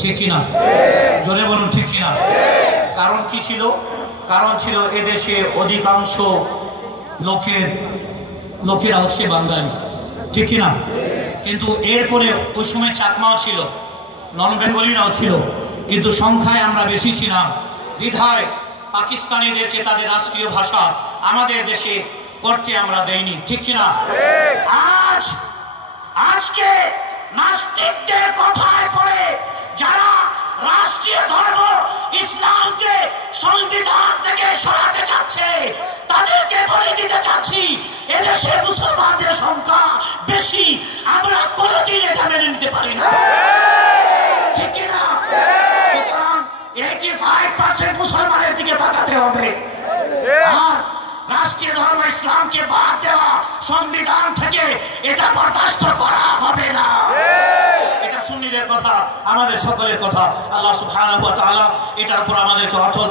ঠিক কিনা? জোরে বলুন ঠিক কিনা? কারণ কি ছিল? কারণ ছিল এদেশে অধিকাংশ লোকেরা হচ্ছে বাঙালি, ঠিক কিনা? কিন্তু এরপরে ওই সময় চাকমাও ছিল, নন বেঙ্গলিরাও ছিল, কিন্তু সংখ্যায় আমরা বেশি ছিলাম বিধায় পাকিস্তানিদেরকে তাদের রাষ্ট্রীয় ভাষা আমাদের দেশে করতে আমরা দেইনি, ঠিক কিনা? আজকে নাস্তিকদের কথায় পড়ে যারা রাষ্ট্রীয় ধর্ম ইসলামকে সংবিধান থেকে সরাতে চাচ্ছে, তাদেরকে বলে দিতে চাচ্ছি এদেশে মুসলমানদের সংখ্যা বেশি, আমরা কোনোদিন এটা মেনে নিতে পারি না, ঠিক কিনা? সুতরাং 85% মুসলমানের দিকে তাকাতে হবে, আর রাষ্ট্রীয় ধর্ম ইসলামকে বাদ দেওয়া সংবিধান থেকে এটা বরদাস্ত করা হবে না। এটা সুন্নিদের কথা, আমাদের সকলের কথা। আল্লাহ সুবহানাহু ওয়া তাআলা এটার উপর আমাদেরকে অটল